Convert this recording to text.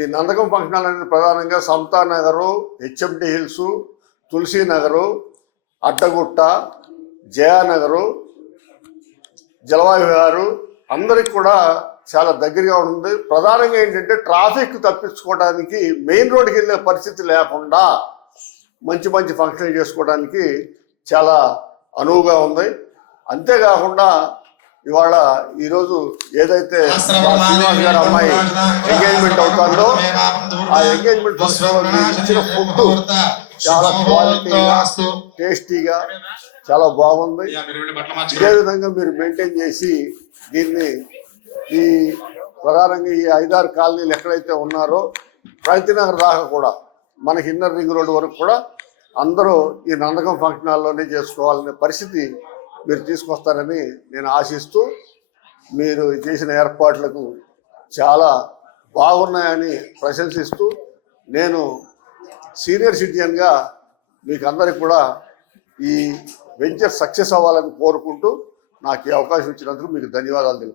ఈ Nandakam function hall అనేది ప్రధానంగా సమతా నగరు, హెచ్ఎండి హిల్స్, తులసి నగరు, అడ్డగుట్ట, జయానగరు, జలవాయు విహారు అందరికి కూడా చాలా దగ్గరగా ఉంటుంది. ప్రధానంగా ఏంటంటే ట్రాఫిక్ తప్పించుకోవడానికి మెయిన్ రోడ్డుకి వెళ్ళే పరిస్థితి లేకుండా మంచి మంచి ఫంక్షన్లు చేసుకోవడానికి చాలా అనువుగా ఉంది. అంతేకాకుండా ఇవాళ ఈరోజు ఏదైతే శ్రీనివాస్ గారి అమ్మాయి ఎంగేజ్మెంట్ అవుతుందో ఆ ఎంగేజ్మెంట్ ఫంక్షన్లో మీరు ఇచ్చిన ఫుడ్ చాలా క్వాలిటీగా, టేస్టీగా చాలా బాగుంది. ఇదే విధంగా మీరు మెయింటైన్ చేసి దీన్ని ఈ ప్రధానంగా ఈ 5-6 కాలనీలు ఎక్కడైతే ఉన్నారో రైతునగర్ దాకా కూడా మనకి ఇన్నర్ రింగ్ రోడ్డు వరకు కూడా అందరూ ఈ నందకం ఫంక్షన్ హాల్లోనే చేసుకోవాలనే పరిస్థితి మీరు తీసుకొస్తారని నేను ఆశిస్తూ, మీరు చేసిన ఏర్పాట్లకు చాలా బాగున్నాయని ప్రశంసిస్తూ, నేను సీనియర్ సిటిజన్గా మీకు అందరికి కూడా ఈ వెంచర్ సక్సెస్ అవ్వాలని కోరుకుంటూ నాకు ఈ అవకాశం ఇచ్చినందుకు మీకు ధన్యవాదాలు తెలుపుతున్నాను.